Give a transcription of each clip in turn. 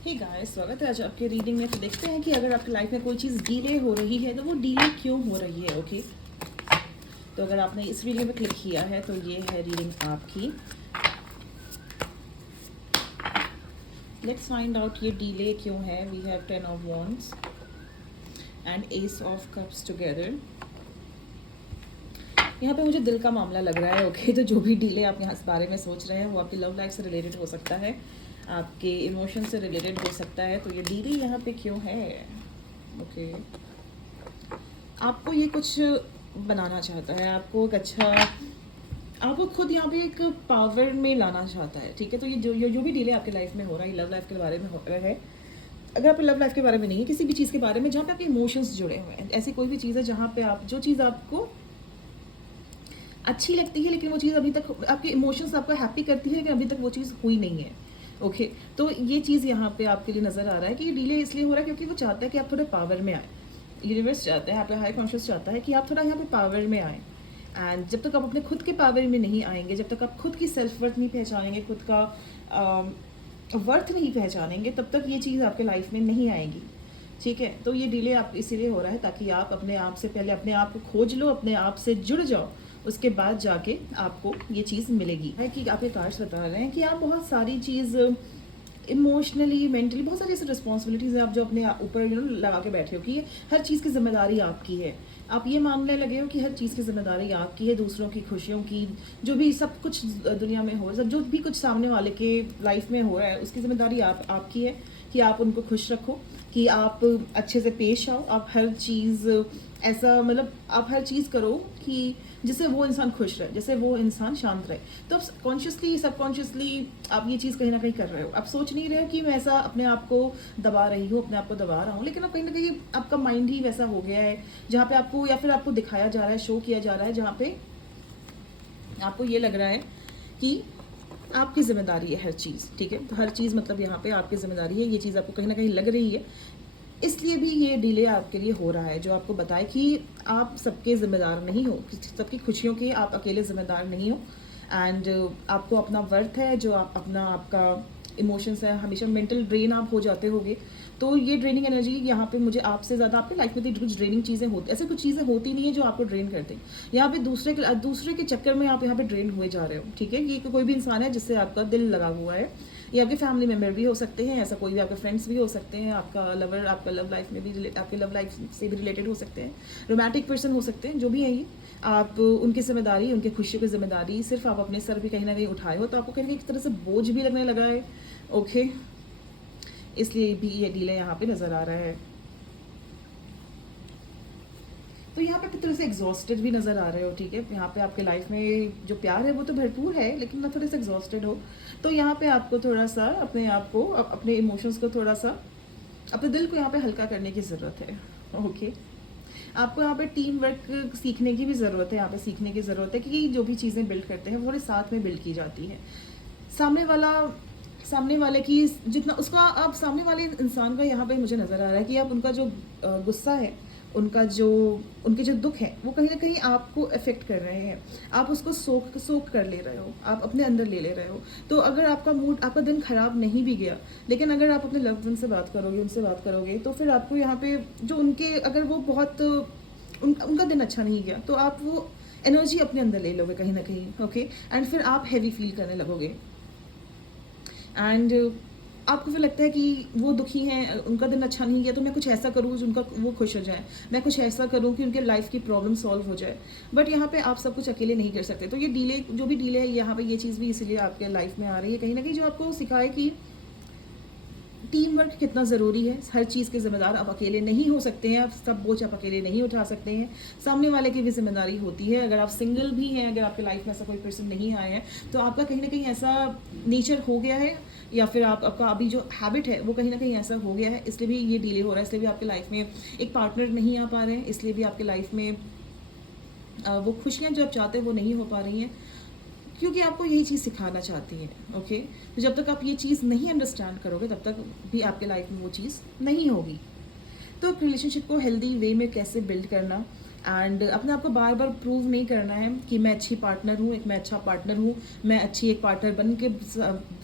Hey guys, स्वागत है आज आपके रीडिंग में। तो देखते हैं कि अगर आपकी लाइफ में कोई चीज़ डिले हो रही है तो वो डिले क्यों हो रही है। ओके, तो अगर आपने इस वीडियो में क्लिक किया है तो ये है रीडिंग आपकी। लेट्स फाइंड आउट ये डिले क्यों है। We have 10 of wands and ace of cups together. यहाँ पे मुझे दिल का मामला लग रहा है। ओके, तो जो भी डिले आप यहाँ इस बारे में सोच रहे हैं वो आपकी लव लाइफ से रिलेटेड हो सकता है, आपके इमोशन से रिलेटेड हो सकता है। तो ये डिले यहाँ पे क्यों है। ओके, आपको ये कुछ बनाना चाहता है, आपको एक अच्छा, आपको खुद यहाँ पे एक पावर में लाना चाहता है। ठीक है, तो ये जो भी डिले आपके लाइफ में हो रहा है, लव लाइफ के बारे में हो रहा है। अगर आपको लव लाइफ के बारे में नहीं है, किसी भी चीज़ के बारे में जहाँ पे आपके इमोशंस जुड़े हुए हैं, ऐसी कोई भी चीज़ है जहाँ पे आप, जो चीज़ आपको अच्छी लगती है लेकिन वो चीज़ अभी तक, आपके इमोशंस आपको हैप्पी करती है लेकिन अभी तक वो चीज़ हुई नहीं है। ओके, तो ये चीज़ यहाँ पे आपके लिए नज़र आ रहा है कि ये डिले इसलिए हो रहा है क्योंकि वो चाहता है कि आप थोड़े पावर में आए। यूनिवर्स चाहता है, आपका हाई कॉन्शियस चाहता है कि आप थोड़ा यहाँ पे पावर में आए। एंड जब तक आप अपने खुद के पावर में नहीं आएंगे, जब तक आप खुद की सेल्फ वर्थ नहीं पहचानेंगे, खुद का वर्थ नहीं पहचानेंगे, तब तक ये चीज़ आपके लाइफ में नहीं आएगी। ठीक है, तो ये डिले आप इसीलिए हो रहा है ताकि आप अपने आप से पहले अपने आप को खोज लो, अपने आप से जुड़ जाओ, उसके बाद जाके आपको ये चीज़ मिलेगी। है कि आपके कार्ड्स बता रहे हैं कि आप बहुत सारी चीज़ इमोशनली, मेंटली, बहुत सारी ऐसी रिस्पॉन्सिबिलिटीज़ हैं आप जो अपने ऊपर लगा के बैठे हो कि हर चीज़ की जिम्मेदारी आपकी है। आप ये मानने लगे हो कि हर चीज़ की जिम्मेदारी आपकी है, दूसरों की खुशियों की, जो भी सब कुछ दुनिया में हो, सब जो भी कुछ सामने वाले के लाइफ में हो रहा है उसकी जिम्मेदारी आपकी है कि आप उनको खुश रखो, कि आप अच्छे से पेश आओ, आप हर चीज़ ऐसा, मतलब आप हर चीज़ करो कि जिससे वो इंसान खुश रहे, जिससे वो इंसान शांत रहे। तो आप कॉन्शियसली, सबकॉन्शियसली आप ये चीज़ कहीं ना कहीं कर रहे हो। आप सोच नहीं रहे हो कि मैं ऐसा अपने आप को दबा रही हूँ, अपने आप को दबा रहा हूँ, लेकिन आप कहीं ना कहीं आपका माइंड ही वैसा हो गया है जहाँ पे आपको, या फिर आपको दिखाया जा रहा है, शो किया जा रहा है, जहाँ पे आपको ये लग रहा है कि आपकी जिम्मेदारी है हर चीज़। ठीक है, तो हर चीज़ मतलब यहाँ पे आपकी जिम्मेदारी है, ये चीज़ आपको कहीं ना कहीं लग रही है। इसलिए भी ये डिले आपके लिए हो रहा है, जो आपको बताए कि आप सबके ज़िम्मेदार नहीं हो, सबकी खुशियों के आप अकेले ज़िम्मेदार नहीं हो। एंड आपको अपना वर्थ है, जो आप अपना, आपका इमोशंस है, हमेशा मेंटल ड्रेन आप हो जाते होगे। तो ये ड्रेनिंग एनर्जी यहाँ पे मुझे आपसे ज़्यादा, आपकी लाइफ में कुछ ड्रेनिंग चीज़ें होती, ऐसे कुछ चीज़ें होती नहीं है जो आपको ड्रेन करते हैं। यहाँ पे दूसरे के चक्कर में आप यहाँ पे ड्रेन हुए जा रहे हो। ठीक है, ये कोई भी इंसान है जिससे आपका दिल लगा हुआ है, ये आपके फैमिली मेम्बर भी हो सकते हैं, ऐसा कोई भी आपके फ्रेंड्स भी हो सकते हैं, आपका लवर, आपका लव लाइफ में भी, आपके लव लाइफ से भी रिलेटेड हो सकते हैं, रोमांटिक पर्सन हो सकते हैं, जो भी है ये, आप उनकी जिम्मेदारी, उनकी खुशियों की जिम्मेदारी सिर्फ आप अपने सर पे कहीं ना कहीं उठाए हो, तो आपको कहीं ना कहीं एक तरह से बोझ भी लगने लगा है। ओके, इसलिए भी ये डिले यहाँ पे नज़र आ रहा है। तो यहाँ पे थोड़े से एग्जॉस्टेड भी नज़र आ रहे हो। ठीक है, यहाँ पे आपके लाइफ में जो प्यार है वो तो भरपूर है, लेकिन ना थोड़े से एग्जॉस्टेड हो। तो यहाँ पे आपको थोड़ा सा अपने आप को, अपने इमोशंस को थोड़ा सा, अपने दिल को यहाँ पे हल्का करने की ज़रूरत है। ओके, आपको यहाँ पे टीम वर्क सीखने की भी ज़रूरत है, यहाँ पे सीखने की ज़रूरत है कि जो भी चीज़ें बिल्ड करते हैं वो साथ में बिल्ड की जाती है। सामने वाला, सामने वाले की जितना उसका, आप सामने वाले इंसान का यहाँ पे मुझे नज़र आ रहा है कि आप उनका जो गुस्सा है, उनका जो, उनके जो दुख है, वो कहीं ना कहीं आपको अफेक्ट कर रहे हैं। आप उसको सोख कर ले रहे हो, आप अपने अंदर ले ले रहे हो। तो अगर आपका मूड, आपका दिन खराब नहीं भी गया, लेकिन अगर आप अपने लव्ड वन से बात करोगे, उनसे बात करोगे, तो फिर आपको यहाँ पे जो उनके, अगर वो बहुत उनका दिन अच्छा नहीं गया, तो आप वो एनर्जी अपने अंदर ले लोगे कहीं ना कहीं। ओके, एंड फिर आप हैवी फील करने लगोगे। एंड आपको फिर लगता है कि वो दुखी हैं, उनका दिन अच्छा नहीं गया, तो मैं कुछ ऐसा करूँ जो उनका, वो खुश हो जाए, मैं कुछ ऐसा करूँ कि उनके लाइफ की प्रॉब्लम सॉल्व हो जाए। बट यहाँ पे आप सब कुछ अकेले नहीं कर सकते। तो ये डिले, जो भी डिले है यहाँ पे, ये चीज़ भी इसीलिए आपके लाइफ में आ रही है कहीं ना कहीं, जो आपको सिखाए कि टीम वर्क कितना ज़रूरी है। हर चीज़ के ज़िम्मेदार आप अकेले नहीं हो सकते हैं, आप सब बोझ आप अकेले नहीं उठा सकते हैं, सामने वाले की भी जिम्मेदारी होती है। अगर आप सिंगल भी हैं, अगर आपके लाइफ में ऐसा कोई पर्सन नहीं आया है, तो आपका कहीं ना कहीं ऐसा नेचर हो गया है, या फिर आपका अभी जो हैबिट है वो कहीं ना कहीं ऐसा हो गया है, इसलिए भी ये डिले हो रहा है। इसलिए भी आपके लाइफ में एक पार्टनर नहीं आ पा रहे हैं, इसलिए भी आपके लाइफ में वो खुशियाँ जो आप चाहते हैं वो नहीं हो पा रही हैं, क्योंकि आपको यही चीज़ सिखाना चाहती है। ओके, तो जब तक आप ये चीज़ नहीं अंडरस्टैंड करोगे, तब तक भी आपके लाइफ में वो चीज़ नहीं होगी। तो एक रिलेशनशिप को हेल्दी वे में कैसे बिल्ड करना, एंड अपने आप को बार बार प्रूव नहीं करना है कि मैं अच्छी पार्टनर हूँ, मैं अच्छा पार्टनर हूँ, मैं अच्छी एक पार्टनर बन के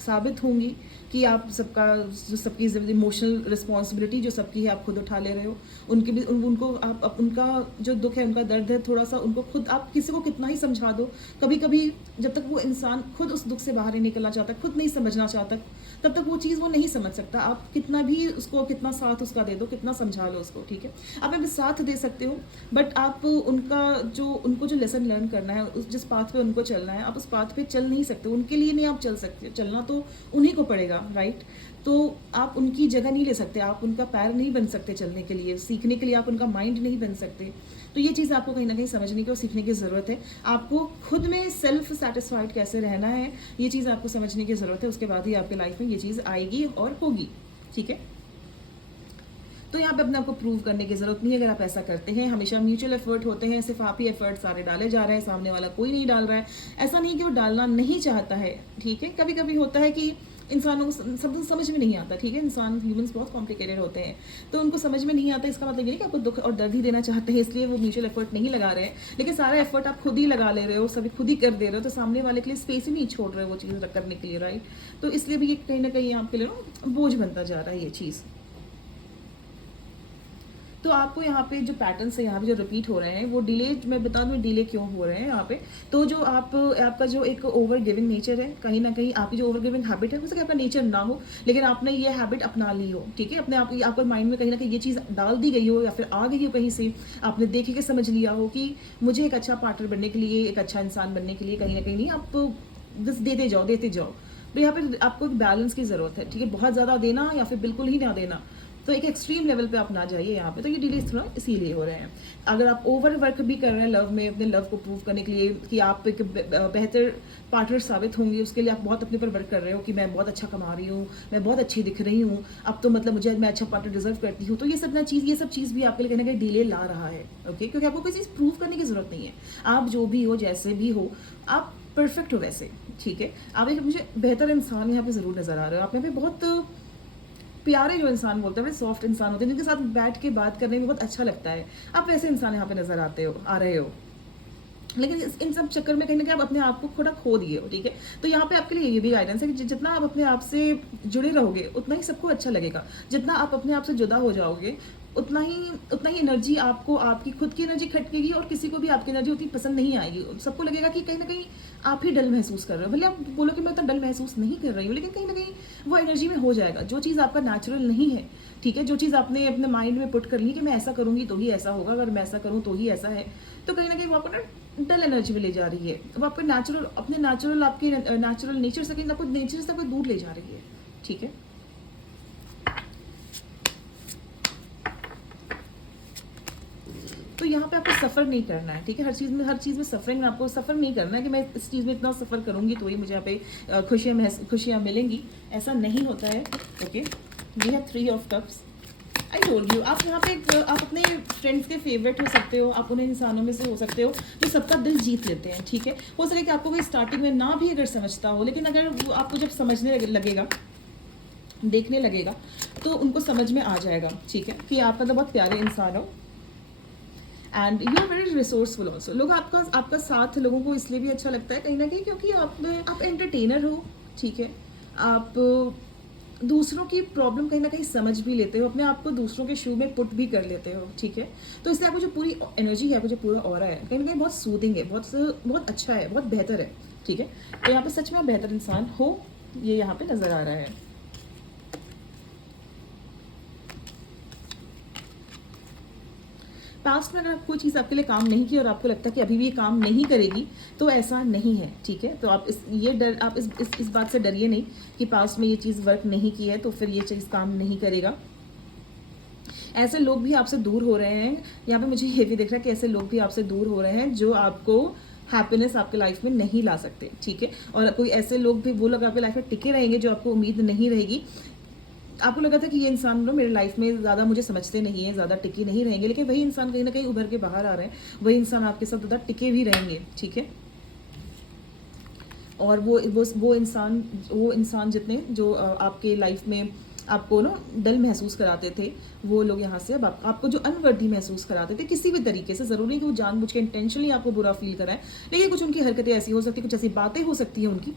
साबित होंगी कि आप सबका जो सबकी इमोशनल रिस्पॉन्सिबिलिटी जो सबकी है आप खुद उठा ले रहे हो। उनके भी उनको आप उनका जो दुख है, उनका दर्द है, थोड़ा सा उनको खुद आप किसी को कितना ही समझा दो, कभी कभी जब तक वो इंसान खुद उस दुख से बाहर नहीं निकलना चाहता, खुद नहीं समझना चाहता, तब तक वो चीज़ वो नहीं समझ सकता। आप कितना भी उसको, कितना साथ उसका दे दो, कितना समझा लो उसको, ठीक है, आप अभी साथ दे सकते हो, बट आप उनको जो लेसन लर्न करना है, उस जिस पाथ पे उनको चलना है, आप उस पाथ पे चल नहीं सकते, उनके लिए नहीं आप चल सकते, चलना तो उन्हीं को पड़ेगा, राइट। तो आप उनकी जगह नहीं ले सकते, आप उनका पैर नहीं बन सकते चलने के लिए, सीखने के लिए आप उनका माइंड नहीं बन सकते। तो ये चीज़ आपको कहीं ना कहीं समझने की और सीखने की ज़रूरत है। आपको खुद में सेल्फ सेटिस्फाइड कैसे रहना है, ये चीज़ आपको समझने की ज़रूरत है। उसके बाद ही आपकी लाइफ में ये चीज़ आएगी और होगी, ठीक है। तो यहाँ पे अपने आपको प्रूव करने की ज़रूरत नहीं है। अगर आप ऐसा करते हैं, हमेशा म्यूचुअल एफर्ट होते हैं, सिर्फ आप ही एफर्ट सारे डाले जा रहे हैं, सामने वाला कोई नहीं डाल रहा है। ऐसा नहीं कि वो डालना नहीं चाहता है, ठीक है। कभी कभी होता है कि इंसानों को सब समझ में नहीं आता, ठीक है। इंसान ह्यूमंस बहुत कॉम्प्लिकेटेड होते हैं, तो उनको समझ में नहीं आता। इसका मतलब ये नहीं कि आपको दुख और दर्द ही देना चाहते हैं, इसलिए वो म्यूचुअल एफर्ट नहीं लगा रहे हैं, लेकिन सारा एफर्ट आप खुद ही लगा ले रहे हो, सभी खुद ही कर दे रहे हो, तो सामने वाले के लिए स्पेस ही नहीं छोड़ रहे हो वो चीज़ करने के लिए, राइट। तो इसलिए भी ये कहीं ना कहीं आपके लिए ना बोझ बनता जा रहा है ये चीज़। तो आपको यहाँ पे जो पैटर्न्स है, यहाँ पे जो रिपीट हो रहे हैं, वो डिले, मैं बता दूँ डिले क्यों हो रहे हैं यहाँ पे। तो जो आपका जो एक ओवर गिविंग नेचर है, कहीं ना कहीं आपकी जो ओवर गिविंग हैबिट है, हो सके आपका नेचर ना हो, लेकिन आपने ये हैबिट अपना ली हो, ठीक है। अपने आप आपके माइंड में कहीं ना कहीं ये चीज़ डाल दी गई हो, या फिर आ गई हो कहीं से, आपने देख के समझ लिया हो कि मुझे एक अच्छा पार्टनर बनने के लिए, एक अच्छा इंसान बनने के लिए कहीं ना कहीं नहीं, आप बस देते जाओ देते जाओ। तो यहाँ पे आपको बैलेंस की ज़रूरत है, ठीक है। बहुत ज़्यादा देना या फिर बिल्कुल ही ना देना, तो एक एक्सट्रीम लेवल पे आप ना जाइए यहाँ पे। तो ये डिले थोड़ा इसीलिए हो रहे हैं। अगर आप ओवर वर्क भी कर रहे हैं लव में, अपने लव को प्रूव करने के लिए कि आप एक बेहतर पार्टनर साबित होंगे, उसके लिए आप बहुत अपने पर वर्क कर रहे हो कि मैं बहुत अच्छा कमा रही हूँ, मैं बहुत अच्छी दिख रही हूँ, अब तो मतलब मैं अच्छा पार्टनर डिजर्व करती हूँ। तो ये सब चीज़ भी आपके लिए कहीं ना कहीं डिले ला रहा है, ओके। क्योंकि आपको कोई चीज़ प्रूव करने की जरूरत नहीं है। आप जो भी हो, जैसे भी हो, आप परफेक्ट हो वैसे, ठीक है। आप एक मुझे बेहतर इंसान यहाँ पे ज़रूर नज़र आ रहे हो। आप यहाँ पे बहुत प्यारे जो इंसान बोलते हैं, बड़े सॉफ्ट इंसान होते हैं, जिनके साथ बैठ के बात करने में बहुत अच्छा लगता है। आप वैसे इंसान यहाँ पे नजर आ रहे हो, लेकिन इन सब चक्कर में कहीं ना कहीं आप अपने आप को थोड़ा खो दिए हो, ठीक है। तो यहाँ पे आपके लिए ये भी गाइडेंस है कि जितना आप अपने आप से जुड़े रहोगे, उतना ही सबको अच्छा लगेगा। जितना आप अपने आप से जुदा हो जाओगे, उतना ही एनर्जी आपको, आपकी खुद की एनर्जी खटकेगी, और किसी को भी आपकी एनर्जी उतनी पसंद नहीं आएगी। सबको लगेगा कि कहीं ना कहीं आप ही डल महसूस कर रहे हो। भले आप बोलो कि मैं उतना डल महसूस नहीं कर रही हूँ, लेकिन कहीं ना कहीं वो एनर्जी में हो जाएगा। जो चीज़ आपका नेचुरल नहीं है, ठीक है, जो चीज़ आपने अपने माइंड में पुट कर ली कि मैं ऐसा करूँगी तो ही ऐसा होगा, अगर मैं ऐसा करूँ तो ही ऐसा है, तो कहीं ना कहीं वो आपको ना डल एनर्जी में ले जा रही है। वो आपके आपके नेचुरल नेचर से कहीं, आपको नेचर से कोई दूर ले जा रही है, ठीक है। तो यहाँ पे आपको सफ़र नहीं करना है, ठीक है। हर चीज़ में सफरिंग, आपको सफ़र नहीं करना है कि मैं इस चीज़ में इतना सफ़र करूँगी तो ही मुझे यहाँ पे खुशियाँ मिलेंगी, ऐसा नहीं होता है, okay. We have 3 of cups. I told you, आप यहाँ पे आप अपने फ्रेंड्स के फेवरेट हो सकते हो, आप उन्हें इंसानों में से हो सकते हो जो सबका दिल जीत लेते हैं, ठीक है। हो सके कि आपको कोई स्टार्टिंग में ना भी अगर समझता हो, लेकिन अगर वो आपको जब समझने लगेगा, देखने लगेगा, तो उनको समझ में आ जाएगा, ठीक है, कि आप मतलब बहुत प्यारे इंसान हो। And you are very resourceful also. लोग आपका साथ लोगों को इसलिए भी अच्छा लगता है कहीं ना कहीं क्योंकि आप एंटरटेनर हो, ठीक है। आप दूसरों की प्रॉब्लम कहीं ना कहीं समझ भी लेते हो, अपने आप को दूसरों के शू में पुट भी कर लेते हो, ठीक है। तो इसलिए आपको जो पूरी एनर्जी है, आपको जो पूरा ऑरा है, कहीं ना कहीं बहुत सूदिंग है, बहुत अच्छा है, बहुत बेहतर है, ठीक है। तो यहाँ पे सच में आप बेहतर इंसान हो, ये यहाँ पे नज़र आ रहा है। पास्ट में अगर कोई चीज़ आपके लिए काम नहीं की और आपको लगता है कि अभी भी ये काम नहीं करेगी, तो ऐसा नहीं है, ठीक है। तो आप इस बात से डरिए नहीं कि पास्ट में ये चीज़ वर्क नहीं की है तो फिर ये चीज़ काम नहीं करेगा। ऐसे लोग भी आपसे दूर हो रहे हैं। यहाँ पे मुझे ये भी दिख रहा है कि ऐसे लोग भी आपसे दूर हो रहे हैं जो आपको हैप्पीनेस आपके लाइफ में नहीं ला सकते, ठीक है। और कोई ऐसे लोग भी, वो लोग आपके लाइफ में टिके रहेंगे जो आपको उम्मीद नहीं रहेगी। आपको लगा था कि ये इंसान ना मेरे लाइफ में ज़्यादा मुझे समझते नहीं है, ज़्यादा टिके नहीं रहेंगे, लेकिन वही इंसान कहीं ना कहीं उभर के बाहर आ रहे हैं, वही इंसान आपके साथ ज़्यादा टिके भी रहेंगे, ठीक है। और वो इंसान जितने जो आपके लाइफ में आपको ना डल महसूस कराते थे, वो लोग यहाँ से अब आपको जो अनवर्दी महसूस कराते थे किसी भी तरीके से, ज़रूरी नहीं कि वो जानबूझ के इंटेंशनली आपको बुरा फील कराएं, लेकिन कुछ उनकी हरकतें ऐसी हो सकती है, कुछ ऐसी बातें हो सकती हैं उनकी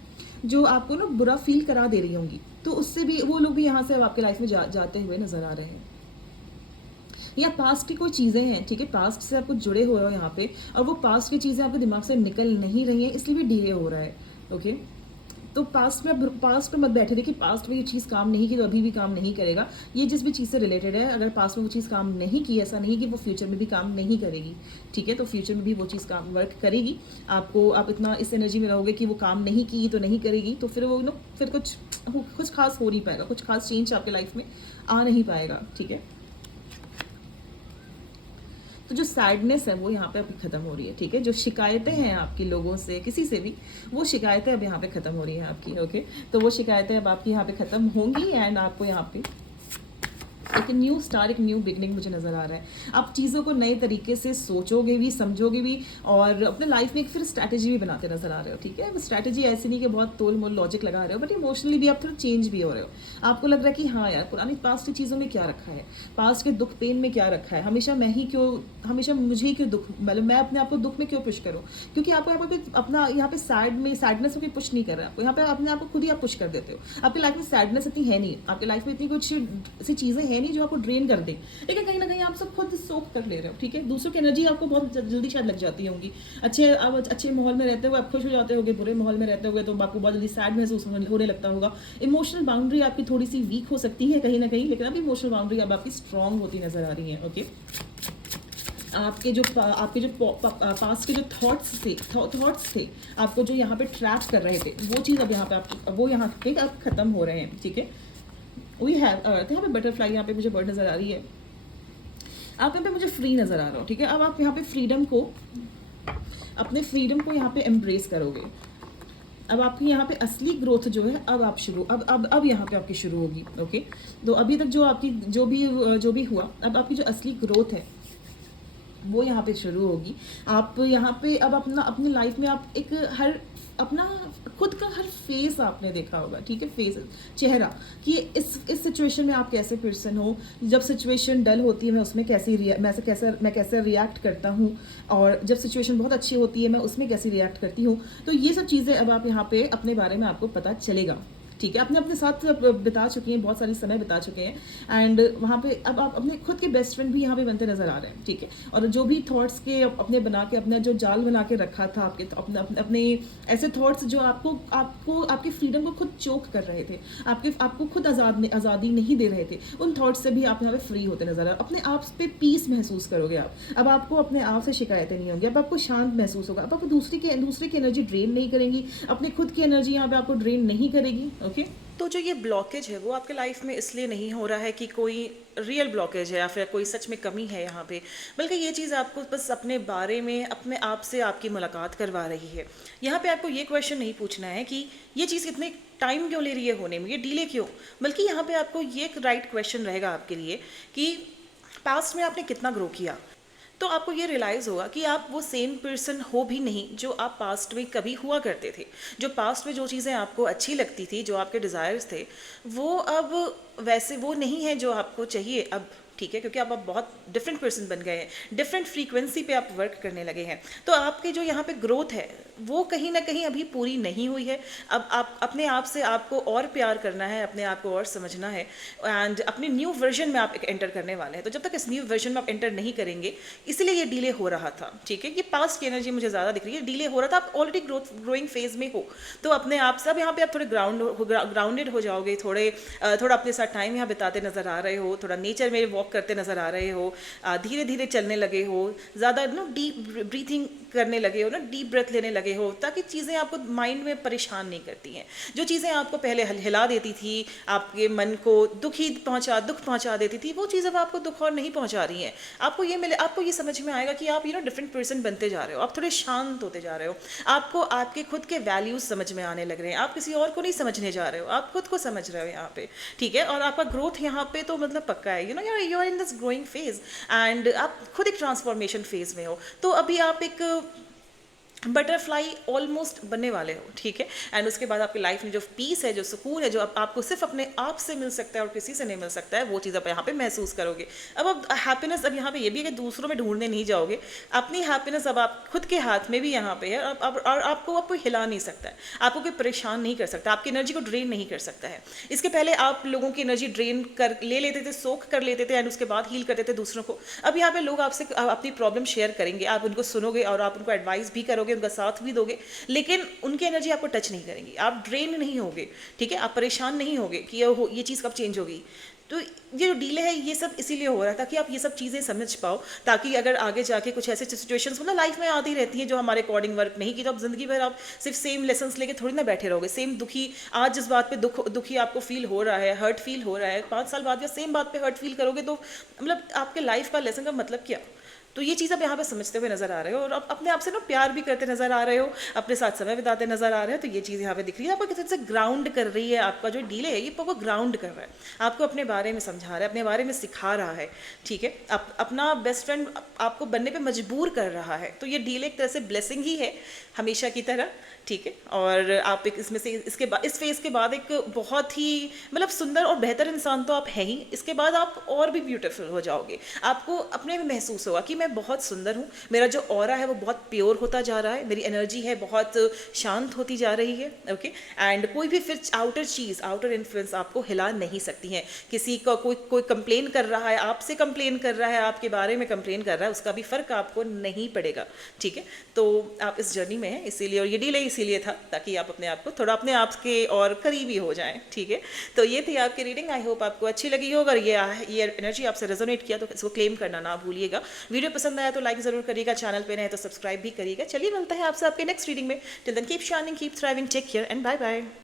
जो आपको ना बुरा फील करा दे रही होंगी, तो उससे भी वो लोग भी यहाँ से अब आपके लाइफ में जाते हुए नजर आ रहे हैं। या पास्ट की कोई चीज़ें हैं, ठीक है, पास्ट से आप कुछ जुड़े हुए हो यहाँ पे, और वो पास्ट की चीज़ें आपके दिमाग से निकल नहीं रही हैं, इसलिए भी डिले हो रहा है। ओके, तो पास्ट में मत बैठे देखिए, पास्ट में ये चीज़ काम नहीं की तो अभी भी काम नहीं करेगा। ये जिस भी चीज़ से रिलेटेड है, अगर पास्ट में वो चीज़ काम नहीं की, ऐसा नहीं कि वो फ्यूचर में भी काम नहीं करेगी, ठीक है, तो फ्यूचर में भी वो चीज़ काम वर्क करेगी। आपको आप इतना इस एनर्जी में रहोगे कि वो काम नहीं की तो नहीं करेगी, तो फिर वो फिर कुछ खास हो नहीं पाएगा, कुछ खास चेंज आपके लाइफ में आ नहीं पाएगा, ठीक है। तो जो सैडनेस है वो यहाँ पे अभी खत्म हो रही है, ठीक है। जो शिकायतें हैं आपकी लोगों से, किसी से भी, वो शिकायतें अब यहाँ पे खत्म हो रही हैं आपकी, ओके। तो वो शिकायतें अब आपकी यहाँ पे खत्म होंगी, एंड आपको यहाँ पे एक न्यू स्टार, एक न्यू बिगनिंग मुझे नज़र आ रहा है। आप चीज़ों को नए तरीके से सोचोगे भी, समझोगे भी, और अपने लाइफ में एक फिर स्ट्रैटेजी भी बनाते नजर आ रहे हो, ठीक है। वो स्ट्रैटेजी ऐसी नहीं कि बहुत तोल मोल लॉजिक लगा रहे हो, बट इमोशनली भी आप थोड़ा चेंज भी हो रहे हो। आपको लग रहा है कि हाँ यार, पुरानी पास्ट की चीज़ों में क्या रखा है, पास्ट के दुख पेन में क्या रखा है, हमेशा मुझे ही क्यों दुख, मतलब मैं अपने आप को दुख में क्यों पुश करूँ, क्योंकि आपको यहाँ पे अपना यहाँ पे सैडनेस को पुश नहीं कर रहा है आपको, यहाँ पे अपने आप को खुद ही आप पुश कर देते हो। आपकी लाइफ में सैडनेस इतनी है नहीं, आपकी लाइफ में इतनी कुछ ऐसी चीज़ें हैं नहीं जो आपको ड्रेन कर दे, लेकिन कहीं ना कहीं आप सब खुद सोख कर ले रहे हो, ठीक है। दूसरों की एनर्जी आपको बहुत जल्दी शायद लग जाती होंगी। आप अच्छे माहौल में रहते हुए आप खुश हो जाते होगे, बुरे माहौल में रहते हुए तो आपको बहुत जल्दी सैड महसूस होने लगता होगा। इमोशनल बाउंड्री आपकी थोड़ी सी वीक हो सकती है कहीं ना कहीं, लेकिन अब इमोशनल बाउंड्री अब आपकी स्ट्रांग होती नजर आ रही है, ओके। आपके जो पास्ट के जो थॉट्स थे आपको जो यहाँ पे ट्रैप कर रहे थे, वो चीज़ अब यहाँ पे वो यहाँ पे अब खत्म हो रहे हैं, ठीक है। वी हैव अर्थ, यहाँ पे बटरफ्लाई, यहाँ पे मुझे बर्ड नज़र आ रही है, आप यहाँ पे मुझे फ्री नज़र आ रहा हो, ठीक है। अब आप यहाँ पे अपने फ्रीडम को यहाँ पे एम्ब्रेस करोगे। अब आपकी यहाँ पे असली ग्रोथ जो है अब यहाँ पे आपकी शुरू होगी, ओके। तो अभी तक जो आपकी जो भी हुआ, अब आपकी जो असली ग्रोथ है वो यहाँ पे शुरू होगी। आप यहाँ पे अब अपनी लाइफ में आप अपना खुद का हर फेस आपने देखा होगा, ठीक है, फेस, चेहरा, कि इस सिचुएशन में आप कैसे पर्सन हो, जब सिचुएशन डल होती है मैं उसमें कैसे रिएक्ट करता हूँ, और जब सिचुएशन बहुत अच्छी होती है मैं उसमें कैसे रिएक्ट करती हूँ। तो ये सब चीज़ें अब आप यहाँ पे अपने बारे में आपको पता चलेगा, ठीक है। अपने साथ बिता चुकी हैं, बहुत सारी समय बिता चुके हैं, एंड वहाँ पे अब आप अपने खुद के बेस्ट फ्रेंड भी यहाँ पे बनते नजर आ रहे हैं, ठीक है। और जो भी थॉट्स के अपने बना के, अपना जो जाल बना के रखा था आपके, अपने ऐसे थॉट्स जो आपको आपकी फ्रीडम को खुद चोक कर रहे थे, आपको खुद आज़ादी नहीं दे रहे थे, उन थॉट्स से भी आप यहाँ पे फ्री होते नजर आ रहे हैं। अपने आप पे पीस महसूस करोगे आप, अब आपको अपने आप से शिकायतें नहीं होंगी, अब आपको शांत महसूस होगा, अब आपको दूसरे की एनर्जी ड्रेन नहीं करेंगी, अपने खुद की एनर्जी यहाँ पे आपको ड्रेन नहीं करेगी, ओके। तो जो ये ब्लॉकेज है वो आपके लाइफ में इसलिए नहीं हो रहा है कि कोई रियल ब्लॉकेज है या फिर कोई सच में कमी है यहाँ पे, बल्कि ये चीज़ आपको बस अपने बारे में अपने आप से आपकी मुलाकात करवा रही है। यहाँ पे आपको ये क्वेश्चन नहीं पूछना है कि ये चीज़ कितने टाइम क्यों ले रही है होने में, ये डिले क्यों, बल्कि यहाँ पे आपको ये एक राइट क्वेश्चन रहेगा आपके लिए कि पास्ट में आपने कितना ग्रो किया। तो आपको ये रियलाइज़ होगा कि आप वो सेम पर्सन हो भी नहीं जो आप पास्ट में कभी हुआ करते थे। जो पास्ट में जो चीज़ें आपको अच्छी लगती थी, जो आपके डिज़ायर्स थे, वो अब वैसे वो नहीं है जो आपको चाहिए अब, ठीक है, क्योंकि अब आप बहुत डिफरेंट पर्सन बन गए हैं, डिफरेंट फ्रीक्वेंसी पे आप वर्क करने लगे हैं। तो आपकी जो यहाँ पे ग्रोथ है वो कहीं ना कहीं अभी पूरी नहीं हुई है। अब आप अपने आप से आपको और प्यार करना है, अपने आप को और समझना है, एंड अपने न्यू वर्जन में आप एंटर करने वाले हैं। तो जब तक इस न्यू वर्जन में आप एंटर नहीं करेंगे, इसीलिए ये डिले हो रहा था, ठीक है। ये पास्ट की एनर्जी मुझे ज़्यादा दिख रही है, डिले हो रहा था, आप ऑलरेडी ग्रोइंग फेज में हो। तो अपने आप से अब यहाँ पे आप थोड़े ग्राउंडेड हो जाओगे, थोड़ा अपने साथ टाइम यहाँ बिताते नजर आ रहे हो, थोड़ा नेचर में वॉक करते नजर आ रहे हो, धीरे धीरे चलने लगे हो, ज़्यादा डीप ब्रीथिंग करने लगे हो, डीप ब्रेथ लेने लगे हो, ताकि चीज़ें आपको माइंड में परेशान नहीं करती हैं। जो चीज़ें आपको पहले हिला देती थी, आपके मन को दुख पहुंचा देती थी, वो चीज़ अब आपको दुख और नहीं पहुंचा रही हैं। आपको ये समझ में आएगा कि आप डिफरेंट पर्सन बनते जा रहे हो, आप थोड़े शांत होते जा रहे हो, आपको आपके खुद के वैल्यूज समझ में आने लग रहे हैं, आप किसी और को नहीं समझने जा रहे हो, आप खुद को समझ रहे हो यहाँ पे, ठीक है। और आपका ग्रोथ यहाँ पे तो मतलब पक्का है, you are in this growing phase, and आप खुद एक ट्रांसफॉर्मेशन फेज में हो। तो अभी आप एक बटरफ्लाई ऑलमोस्ट बनने वाले हो, ठीक है। एंड उसके बाद आपकी लाइफ में जो पीस है, जो सुकून है, जो आपको सिर्फ अपने आप से मिल सकता है और किसी से नहीं मिल सकता है, वो चीज़ आप यहाँ पे महसूस करोगे। अब हैप्पीनेस अब यहाँ पे ये भी है कि दूसरों में ढूंढने नहीं जाओगे, अपनी हैप्पीनेस अब आप खुद के हाथ में भी यहाँ पे है। और आपको हिला नहीं सकता है, आपको कोई परेशान नहीं कर सकता, आपकी एनर्जी को ड्रेन नहीं कर सकता है। इसके पहले आप लोगों की एनर्जी ड्रेन कर ले लेते थे, सोख कर लेते थे, एंड उसके बाद हील करते थे दूसरों को। अब यहाँ पे लोग आपसे अपनी प्रॉब्लम शेयर करेंगे, आप उनको सुनोगे और आप उनको एडवाइस भी करोगे, उनका साथ भी दोगे, लेकिन उनकी एनर्जी आपको टच नहीं करेंगी, आप ड्रेन नहीं होगे, ठीक है। आप परेशान नहीं होगे कि ये चीज़ कब चेंज होगी। तो ये जो डीले है ये सब इसीलिए हो रहा था कि आप ये सब चीज़ें समझ पाओ, ताकि अगर आगे जाके कुछ ऐसे सिचुएशंस मतलब लाइफ में आती रहती हैं जो हमारे अकॉर्डिंग वर्क नहीं की, तो आप जिंदगी भर आप सिर्फ सेम लेसन्स लेके थोड़ी ना बैठे रहोगे। सेम दुखी आज जिस बात पे दुखी आपको फील हो रहा है, हर्ट फील हो रहा है, 5 साल बाद या सेम बात पे हर्ट फील करोगे, तो मतलब आपके लाइफ का लेसन का मतलब क्या। तो ये चीज़ आप यहाँ पे समझते हुए नजर आ रहे हो, और आप अपने आप से ना प्यार भी करते नजर आ रहे हो, अपने साथ समय बिताते नजर आ रहे हो। तो ये चीज़ यहाँ पे दिख रही है, आपको किसी से ग्राउंड कर रही है। आपका जो डीले है ये आपको ग्राउंड कर रहा है, आपको अपने बारे में समझा रहा है, अपने बारे में सिखा रहा है, ठीक है। अपना बेस्ट फ्रेंड आपको बनने पे मजबूर कर रहा है। तो ये डीले एक तरह से ब्लेसिंग ही है हमेशा की तरह, ठीक है। और आप एक इसमें से इसके बाद इस फेज के बाद एक बहुत ही मतलब सुंदर और बेहतर इंसान तो आप हैं ही, इसके बाद आप और भी ब्यूटीफुल हो जाओगे। आपको अपने में महसूस होगा कि मैं बहुत सुंदर हूँ, मेरा जो ऑरा है वो बहुत प्योर होता जा रहा है, मेरी एनर्जी है बहुत शांत होती जा रही है, ओके। एंड कोई भी फिर आउटर चीज़, आउटर इन्फ्लुएंस आपको हिला नहीं सकती है। किसी का कोई कंप्लेन कर रहा है, आपसे कंप्लेन कर रहा है, आपके बारे में कंप्लेन कर रहा है, उसका भी फर्क आपको नहीं पड़ेगा, ठीक है। तो आप इस जर्नी में हैं इसीलिए, और ये डीले इसीलिए था ताकि आप अपने आप को थोड़ा अपने आप के और करीबी हो जाएं, ठीक है। तो ये थी आपकी रीडिंग, आई होप आपको अच्छी लगी हो। अगर ये एनर्जी आपसे रेजोनेट किया तो इसको क्लेम करना ना भूलिएगा। वीडियो पसंद आया तो लाइक जरूर करिएगा, चैनल पे नए तो सब्सक्राइब भी करिएगा। चलिए मिलता है आपसे आपके नेक्स्ट रीडिंग में। Till then keep shining, keep thriving, take care and bye bye.